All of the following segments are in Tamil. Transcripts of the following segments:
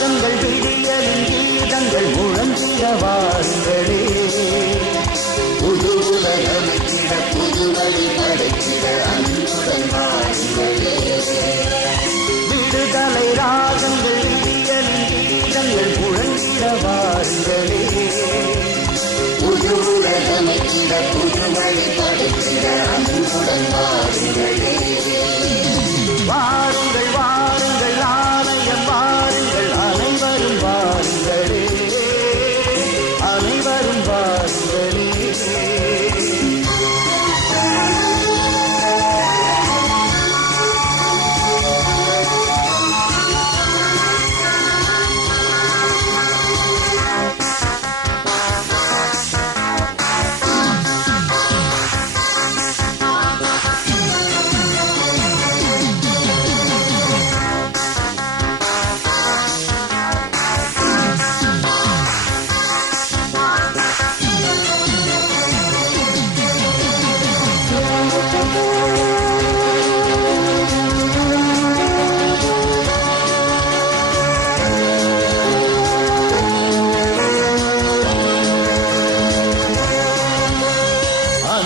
ராகங்கள் விடியலின் கீதங்கள் முழங்கிட வாருங்களே. புது உலகமைத்திட புது வழி படைத்திட அன்புடன் வாருங்களே. விடுதலை ராகங்கள் விடியலின் கீதங்கள் முழங்கிட வாருங்களே. புது உலகமைத்திட புது வழி படைத்திட அன்புடன் வாருங்களே. வாருங்கள் வாருங்கள் ஆலயம் வாருங்கள் அனைவரும் வாருங்களே. அனைவரும் வாருங்களே.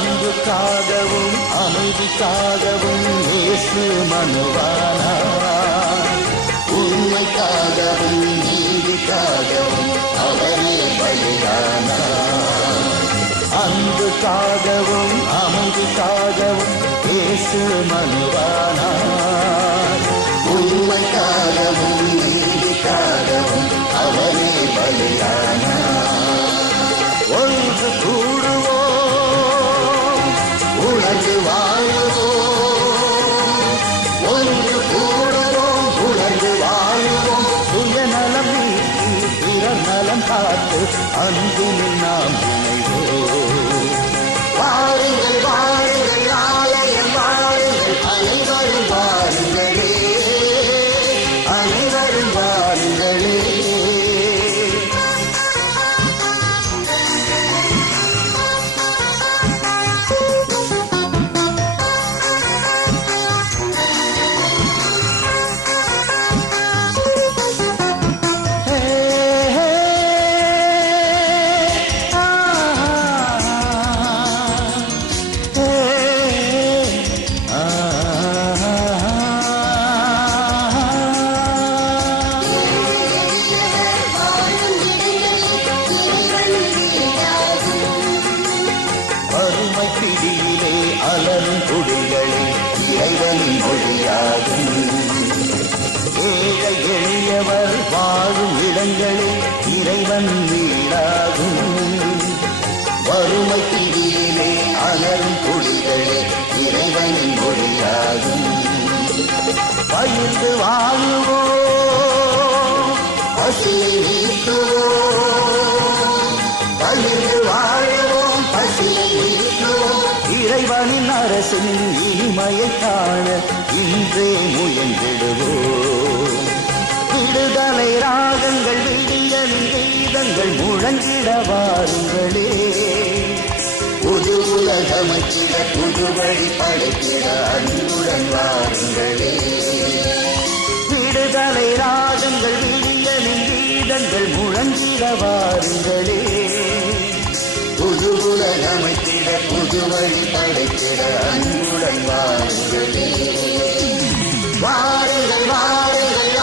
அன்புக்காகவும் அமைதிக்காகவும் இயேசு மனுவானார். உண்மைக்காகவும் நீதிக்காகவும் அவரே பலியானார். அன்புக்காகவும் அமைதிக்காகவும் இயேசு மனுவானார். உண்மைக்காகவும் நீதிக்காகவும் அவரே பலியானார். ஒன்று கூடுவோம், உணர்ந்து வாழுவோம். ஒன்று கூடுவோம், உணர்ந்து வாழுவோம். சுயநலம் நீக்கி பிறர் நலம் காத்து அன்பினில் நாம் இணைவோம். வாருங்கள் வாருங்கள் ஆலயம் வாருங்கள் அனைவரும் வாருங்களே. அனைவரும் வாருங்களே. வறுமை பிடியிலே அலரும் குடிகளே இறைவனின் மொழியாகும். ஏழை எளியவர் வாழும் இடங்களே இறைவன் வீடாகும். வறுமை பிடியிலே அலரும் குடிகளே இறைவனின் மொழியாகும். பயிர்ந்து வாழுவோம், பசியை நீக்குவோம். பயிர்ந்து வாழுவோம், பசியை நீக்குவோம். இறைவனின் அரசின் இனிமையை காண இன்றே முயன்றிடுவோம். விடுதலை ராகங்கள் விடியலின் கீதங்கள் முழங்கிட வாருங்களே. புது உலகமைத்திட புது வழி படைத்திட அன்புடன் வாருங்களே. விடுதலை ராகங்கள் விடியலின் கீதங்கள் முழங்கிட வாருங்களே. புது உலகமைத்திட புது வழி படைத்திட அன்புடன் வாருங்களே. வாருங்கள் வாருங்கள்